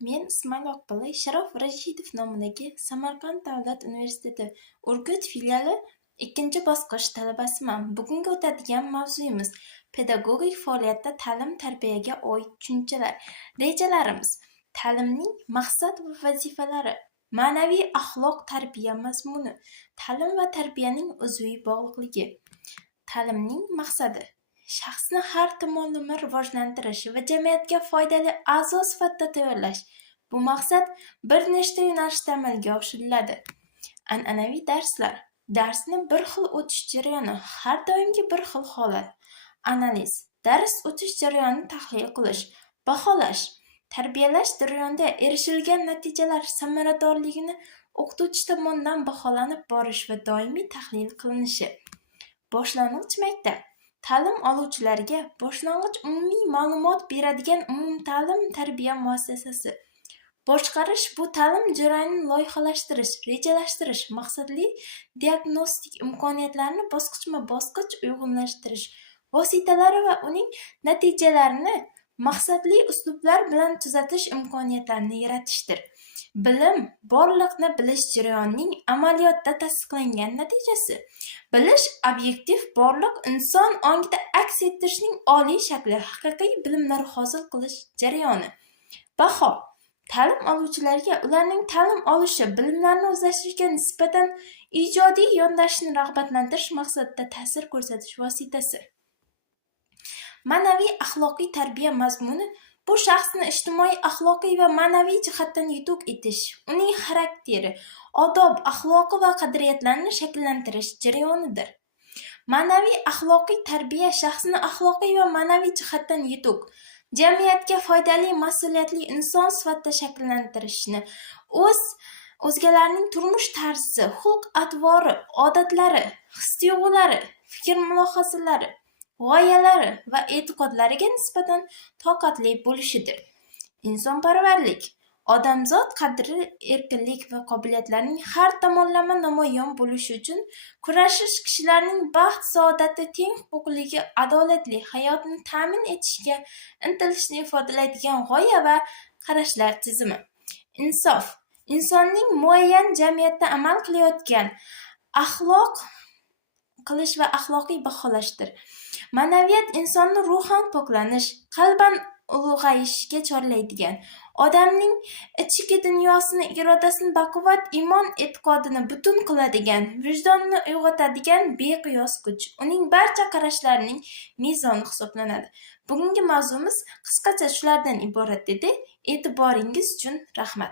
Men Ismoil Oqbay Sharof Rashidov nomidagi Samarqand davlat universiteti Urgut filiali 2-bosqich talabasiman. Bugungi o'tadigan mavzuyimiz pedagogik faoliyatda ta'lim-tarbiyaga oid tushunchalar. Rejalarimiz: ta'limning maqsad va vazifalari, ma'naviy axloq tarbiya mazmuni, ta'lim va tarbiyaning uzviy bog'liqligi. Ta'limning maqsadi: shaxsni har tomonlama rivojlantirish va jamiyatga foydali a'zo sifatida tayyorlash. Bu maqsad bir nechta yo'nalishda amalga oshiriladi. An'anaviy darslar: darsni bir xil o'tish jarayoni, har doimgi bir xil holat. Analiz: dars o'tish jarayonini tahlil qilish, baholash. Tarbiyalash jarayonida erishilgan natijalar samaradorligini o'qituvchi tomonidan baholanib borish va doimiy tahlil qilinishi. Boshlang'ich maktab: ta'lim oluvchilarga boshlang'ich umumiy ma'lumot beradigan umumta'lim tarbiya muassasasi. Boshqarish: bu ta'lim jarayonini loyihalashtirish, rejalashtirish, maqsadli diagnostik imkoniyatlarni bosqichma-bosqich uyg'unlashtirish vositalari va uning natijalarini maqsadli uslublar bilan tuzatish imkoniyatlarini yaratishdir. Bilim borliqni bilish jarayonining amaliyotda tasdiqlangan natijasi. Bilish obyektiv borliq inson ongida aks ettirishning oliy shakli, haqiqiy bilimlar hosil qilish jarayoni. Baho: ta'lim oluvchilarga ularning ta'lim olishi, bilimlarni o'zlashtirishga nisbatan ijodiy yondashishni rag'batlantirish maqsadida ta'sir ko'rsatish vositasi. Ma'naviy axloqiy tarbiya mazmuni: bu shaxsni ijtimoiy, axloqiy va ma'naviy jihatdan yutuq etish, uning xarakteri, odob, axloqi va qadriyatlarini shakllantirish jarayonidir. Ma'naviy axloqiy tarbiya shaxsni axloqiy va ma'naviy jihatdan yutuq, jamiyatga foydali, mas'uliyatli inson sifatida shakllantirishni, o'zgalarning turmush tarzi, xulq-atvori, odatlari, his-tuyg'ulari, fikr-mulohazalari, g'oyalari va e'tiqodlariga nisbatan toqatli bo'lishidir. Insonparvarlik: odamzod qadri, erkinlik va qobiliyatlarining har tomonlama namoyon bo'lishi uchun kurashish, kishilarning baxt, saodati, teng huquqligi, adolatli hayotni ta'min etishga intilishni ifodalaydigan g'oya va qarashlar tizimi. Insof: insonning muayyan jamiyatda amal qilayotgan axloq qilish va axloqiy baholashdir. Ma'naviyat: insonni ruhan poklanish, qalban ulg'ayishga chorlaydigan, odamning ichki dunyosini, irodasini baquvvat, imon-e'tiqodini butun qiladigan, vijdonni uyg'otadigan beqiyos kuch, uning barcha qarashlarining mezoni hisoblanadi. Bugungi mavzumiz qisqacha shulardan iborat edi. E'tiboringiz uchun rahmat.